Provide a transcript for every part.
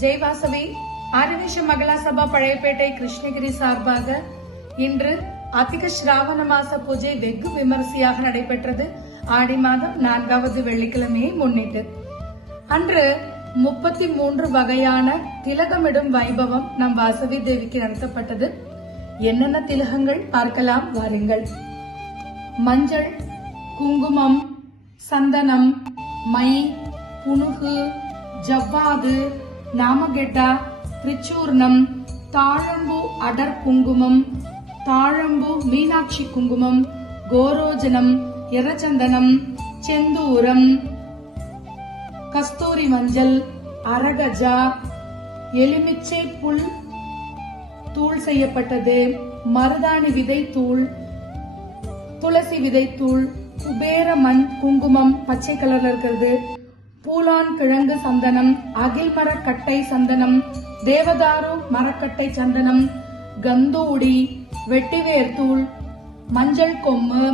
ஜெய் வாசவி ஆதிவேஷ மகளா சபா பழையப்பேட்டை கிருஷ்ணகிரி சார்பாக இன்று அதிக ஸ்ராவண மாச பூஜை வெகு விமரிசையாக நடைபெற்றது. ஆடி மாதம் 4வது வெள்ளிக்கிழமையை முன்னிட்டு அன்று 33 வகையான திலகமிடும் வைபவம் நம் வாசவி தேவிக்கு நடத்தப்பட்டது. என்னென்ன திலகங்கள் பார்க்கலாம் வாருங்கள். மஞ்சள், குங்குமம், சந்தனம், மை, புனுகு, ஜவ்வாது, நாமகெட்டா, திரிச்சூர்ணம், தாழம்பூ அடர் குங்குமம், தாழம்பூ மீனாட்சி குங்குமம், கோரோஜனம், எரச்சந்தனம், செந்தூரம், கஸ்தூரி மஞ்சள், அரகஜா, எலுமிச்சை புல் தூள் செய்யப்பட்டது, மருதாணி விதை தூள், துளசி விதை தூள், குபேர மண் குங்குமம் பச்சை கலர்ல இருக்கிறது, பூலான் கிழங்கு சந்தனம், அகில் மரக்கட்டை சந்தனம், தேவதாரு மரக்கட்டை சந்தனம், கந்தூடி, வெட்டிவேர் தூள், மஞ்சள் கொம்பு,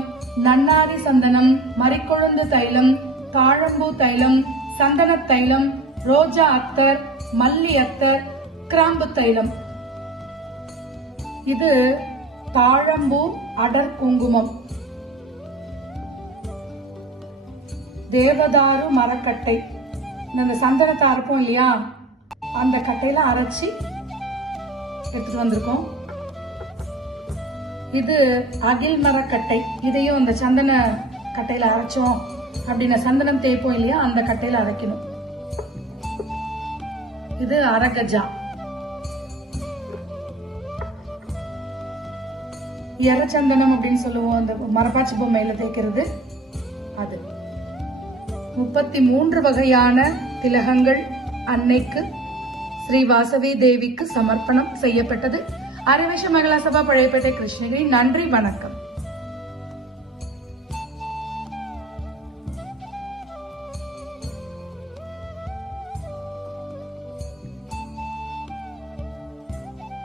நன்னாரி சந்தனம், மறிக்கொழுந்து தைலம், தாழம்பூ தைலம், சந்தன தைலம், ரோஜா அத்தர், மல்லி அத்தர், கிராம்பு தைலம். இது தாழம்பூ அடர் குங்குமம், தேவதாரு மரக்கட்டை. இந்த சந்தனத்தை அரைப்போம் இல்லையா, அந்த கட்டையில அரைச்சி எடுத்துட்டு வந்திருக்கோம். இது அகில் மரக்கட்டை. இதையும் இந்த சந்தன கட்டையில அரைச்சோம் அப்படின்னா சந்தனம் தேய்ப்போம் இல்லையா, அந்த கட்டையில அரைக்கணும். இது அரகஜா. எரச்சந்தனம் அப்படின்னு சொல்லுவோம், அந்த மரப்பாச்சி பொம்மையில தேய்க்கிறது அது. 33 வகையான திலகங்கள் அன்னைக்கு ஸ்ரீ வாசவி தேவிக்கு சமர்ப்பணம் செய்யப்பட்டது. ஆதிவேஷ மகளா சபா பழையப்பேட்டை கிருஷ்ணகிரி. நன்றி, வணக்கம்.